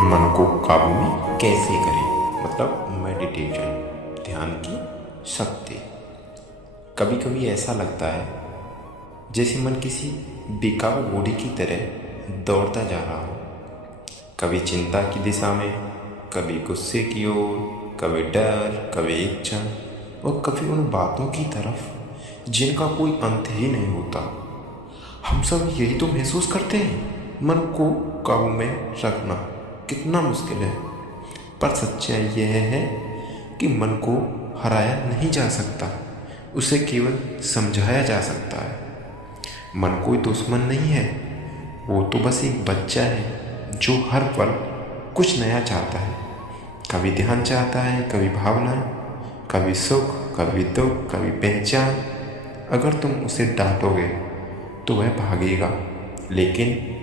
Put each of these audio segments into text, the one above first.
मन को काबू में कैसे करें, मतलब मेडिटेशन, ध्यान की शक्ति। कभी कभी ऐसा लगता है जैसे मन किसी बेकाबू घोड़े की तरह दौड़ता जा रहा हो, कभी चिंता की दिशा में, कभी गुस्से की ओर, कभी डर, कभी इच्छा और कभी उन बातों की तरफ जिनका कोई अंत ही नहीं होता। हम सब यही तो महसूस करते हैं। मन को काबू में रखना कितना मुश्किल है, पर सच्चाई यह है कि मन को हराया नहीं जा सकता, उसे केवल समझाया जा सकता है। मन कोई दुश्मन नहीं है, वो तो बस एक बच्चा है जो हर पल कुछ नया चाहता है। कभी ध्यान चाहता है, कभी भावना, कभी सुख, कभी दुख, कभी पहचान। अगर तुम उसे डांटोगे तो वह भागेगा, लेकिन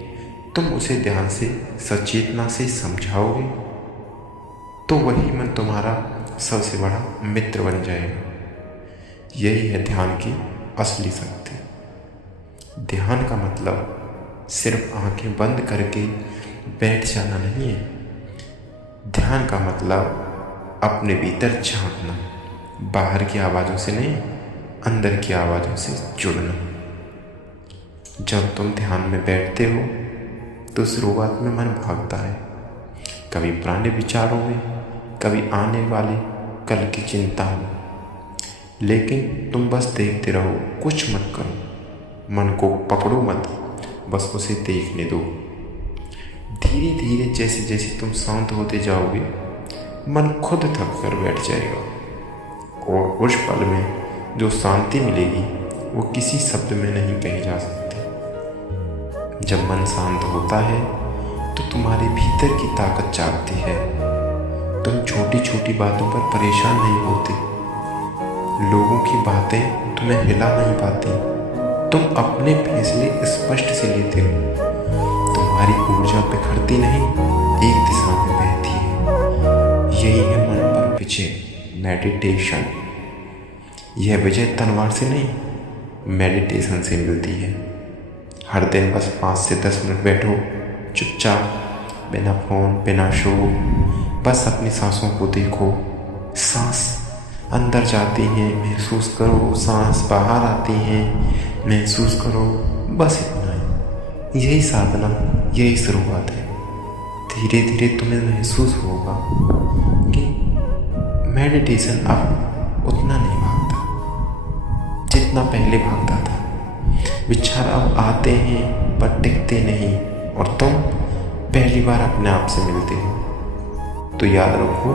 तुम उसे ध्यान से, सचेतना से समझाओगे तो वही मन तुम्हारा सबसे बड़ा मित्र बन जाएगा। यही है ध्यान की असली शक्ति। ध्यान का मतलब सिर्फ आंखें बंद करके बैठ जाना नहीं है। ध्यान का मतलब अपने भीतर झांकना, बाहर की आवाज़ों से नहीं, अंदर की आवाज़ों से जुड़ना। जब तुम ध्यान में बैठते हो तो शुरुआत में मन भागता है, कभी पुराने विचारों में, कभी आने वाले कल की चिंता में। लेकिन तुम बस देखते रहो, कुछ मत करो, मन को पकड़ो मत, बस उसे देखने दो। धीरे धीरे जैसे जैसे तुम शांत होते जाओगे, मन खुद थक कर बैठ जाएगा और उस पल में जो शांति मिलेगी वो किसी शब्द में नहीं कही जा सकती। जब मन शांत होता है तो तुम्हारे भीतर की ताकत जागती है। तुम छोटी छोटी बातों पर परेशान नहीं होते, लोगों की बातें तुम्हें हिला नहीं पाती, तुम अपने फैसले स्पष्ट से लेते हो। तुम्हारी ऊर्जा बिखरती नहीं, एक दिशा में बहती है। यही है मन पर विजय, मेडिटेशन। यह विजय तलवार से नहीं, मेडिटेशन से मिलती है। हर दिन बस 5 से 10 मिनट बैठो, चुपचाप, बिना फोन, बिना शोर, बस अपनी सांसों को देखो। सांस अंदर जाती है, महसूस करो, सांस बाहर आती है, महसूस करो। बस इतना ही। यही साधना, यही शुरुआत है। धीरे धीरे तुम्हें महसूस होगा कि मेडिटेशन अब उतना नहीं भागता जितना पहले भागता था। विचार अब आते हैं पर टिकते नहीं, और तुम पहली बार अपने आप से मिलते हो। तो याद रखो,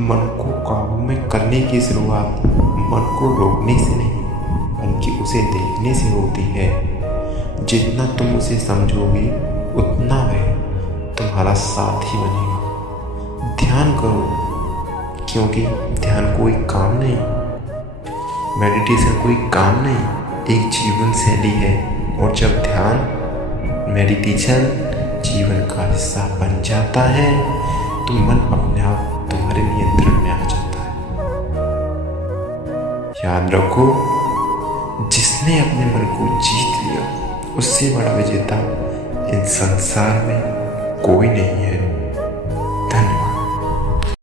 मन को काबू में करने की शुरुआत मन को रोकने से नहीं, बल्कि उसे देखने से होती है। जितना तुम उसे समझोगे उतना वह तुम्हारा साथी बनेगा। ध्यान करो, क्योंकि ध्यान कोई काम नहीं, मेडिटेशन कोई काम नहीं, एक जीवन शैली है। और जब ध्यान, मेडिटेशन जीवन का हिस्सा बन जाता है तो मन अपने आप तुम्हारे नियंत्रण में आ जाता है। याद रखो, जिसने अपने मन को जीत लिया उससे बड़ा विजेता इस संसार में कोई नहीं है।